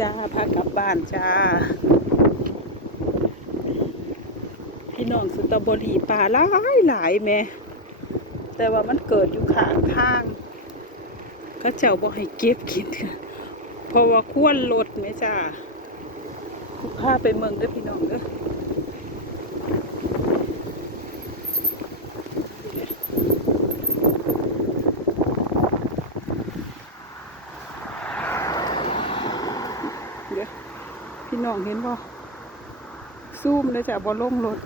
จ้าพากลับบ้านจ้า พี่น้องสตรอเบอรี่ป่าหลายหลายแม่แต่ว่ามันเกิดอยู่ข้างทางเขาเจ้าบอกให้เก็บกินค่ะเพราะว่าควรลดไหมจ้าพาไปเมืองเด้อพี่น้องเด้อเดี๋ยว พี่น้องเห็นบ่ซูมเลยจ้ะบ่ลงรถ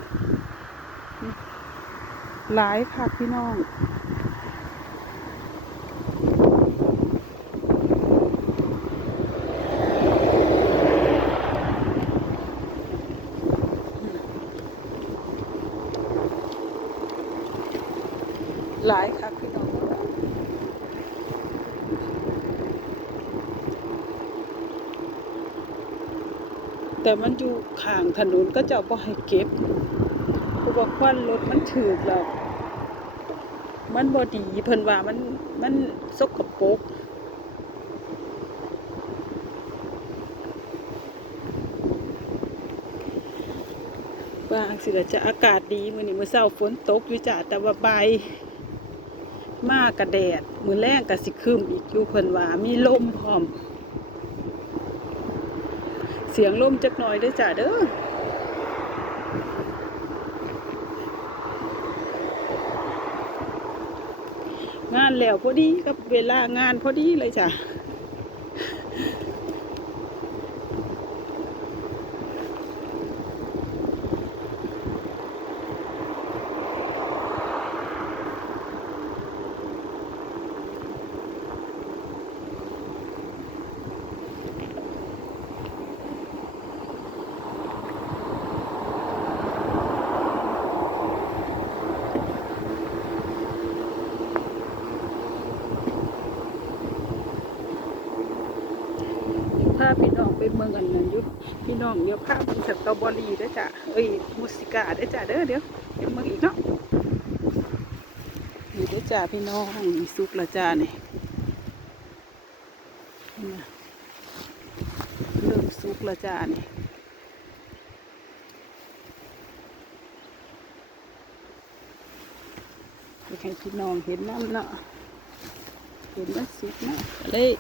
หลายค่ะพี่น้องหลายค่ะพี่น้อง แต่มันอยู่ข้างถนนก็จะบ่ให้เก็บเพราะว่าควันรถมันถือกแล้วมันบ่ดีเพิ่นว่ามันมันสกปรกบางสิละจะอากาศดีมื้อนี้มื้อเช้าฝนตกอยู่จ้ะแต่ว่าบ่ายมากกะแดด มื้อแรงก็สิครึ้มอีกอยู่เพิ่นว่ามีลมพร้อม เสียงลมจักหน่อยเด้อจ้ะเด้องานแล้วพอดีกับเวลางานพอดีเลยจ้ะ พาพี่น้องไปเมืองอันนั้นอยู่พี่น้องเดี๋ยวพาไปสตรอเบอรี่เด้จ้ะเอ้ยมูสิกาเด้จ้ะเด้อเดี๋ยวเดี๋ยวเมืองอีกเนาะนี่เด้อจ้ะพี่น้องนี่สุกละจ้านี่นี่นะเริ่มสุกละจ้านี่ให้พี่น้องเห็นน้ำเนาะเห็นว่าสุกเนาะเลย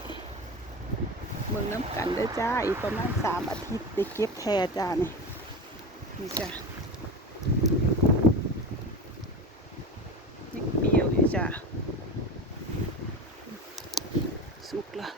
เมืองน้ำกันได้จ้า อีกประมาณสามอาทิตย์ไปเก็บแทจ้านี่นี่จ้านี่เปรี้ยวอยู่จ้าสุกละ